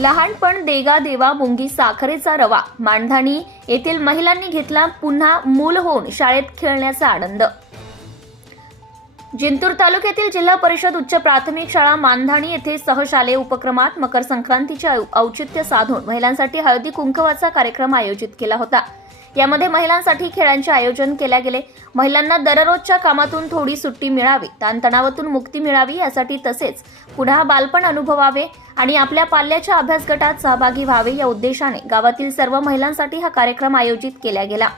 लहानपण देगा देवा मुंगी साखरेचा रवा. मानधानी येथील महिलांनी घेतला पुन्हा मूल होऊन शाळेत खेळण्याचा आनंद. जिंतूर तालुक्यातील जिल्हा परिषद उच्च प्राथमिक शाळा मानधाणी येथे सहशालेय उपक्रमात मकर संक्रांतीचे औचित्य साधून महिलांसाठी हळदी कुंकवाचा कार्यक्रम आयोजित केला होता. यामध्ये महिलांसाठी खेळांचे आयोजन केले गेले. महिलांना दररोजच्या कामातून थोडी सुट्टी मिळावी ताणतणावातून मुक्ती मिळावी यासाठी तसेच पुन्हा बालपण अनुभवावे आणि आपल्या पाल्याच्या अभ्यास गटात सहभागी व्हावे या उद्देशाने गावातील सर्व महिलांसाठी हा कार्यक्रम आयोजित केला गेला.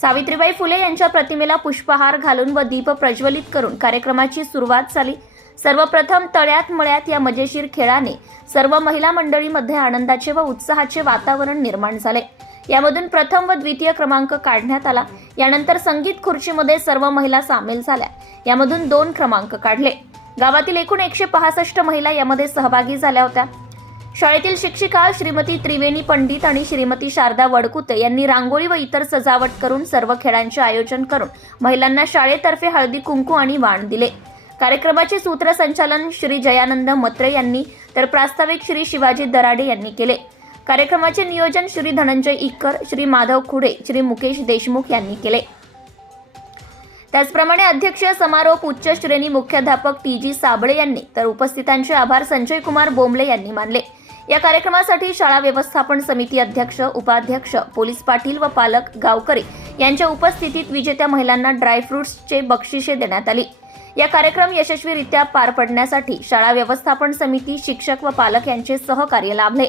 सावित्रीबाई फुले यांच्या प्रतिमेला पुष्पहार घालून व दीप प्रज्वलित करून कार्यक्रमाची सुरुवात झाली. सर्वप्रथम तळ्यात मळ्यात या मजेशीर खेळाने सर्व महिला मंडळीमध्ये आनंदाचे व उत्साहाचे वातावरण निर्माण झाले. यामधून प्रथम व द्वितीय क्रमांक काढण्यात आला. यानंतर संगीत खुर्चीमध्ये सर्व महिला सामील झाल्या. यामधून दोन क्रमांक काढले. गावातील एकूण एकशे पासष्ट महिला यामध्ये सहभागी झाल्या होत्या. शाळेतील शिक्षिका श्रीमती त्रिवेणी पंडित आणि श्रीमती शारदा वडकुते यांनी रांगोळी व इतर सजावट करून सर्व खेळांचे आयोजन करून महिलांना शाळेतर्फे हळदी कुंकू आणि वाण दिले. कार्यक्रमाचे सूत्रसंचालन श्री जयानंद मत्रे यांनी तर प्रास्ताविक श्री शिवाजी दराडे यांनी केले. कार्यक्रमाचे नियोजन श्री धनंजय इक्कर श्री माधव खुडे श्री मुकेश देशमुख यांनी केले. त्याचप्रमाणे अध्यक्ष समारोप उच्च श्रेणी मुख्याध्यापक टी जी साबळे यांनी तर उपस्थितांचे आभार संजय कुमार बोंबले यांनी मानले. या कार्यक्रमासाठी शाळा व्यवस्थापन समिती अध्यक्ष उपाध्यक्ष पोलीस पाटील व पालक गावकरी यांच्या उपस्थितीत विजेत्या महिलांना ड्रायफ्रुट्सचे बक्षिसे देण्यात आली. या कार्यक्रम यशस्वीरित्या पार पडण्यासाठी शाळा व्यवस्थापन समिती शिक्षक व पालक यांचे सहकार्य लाभले.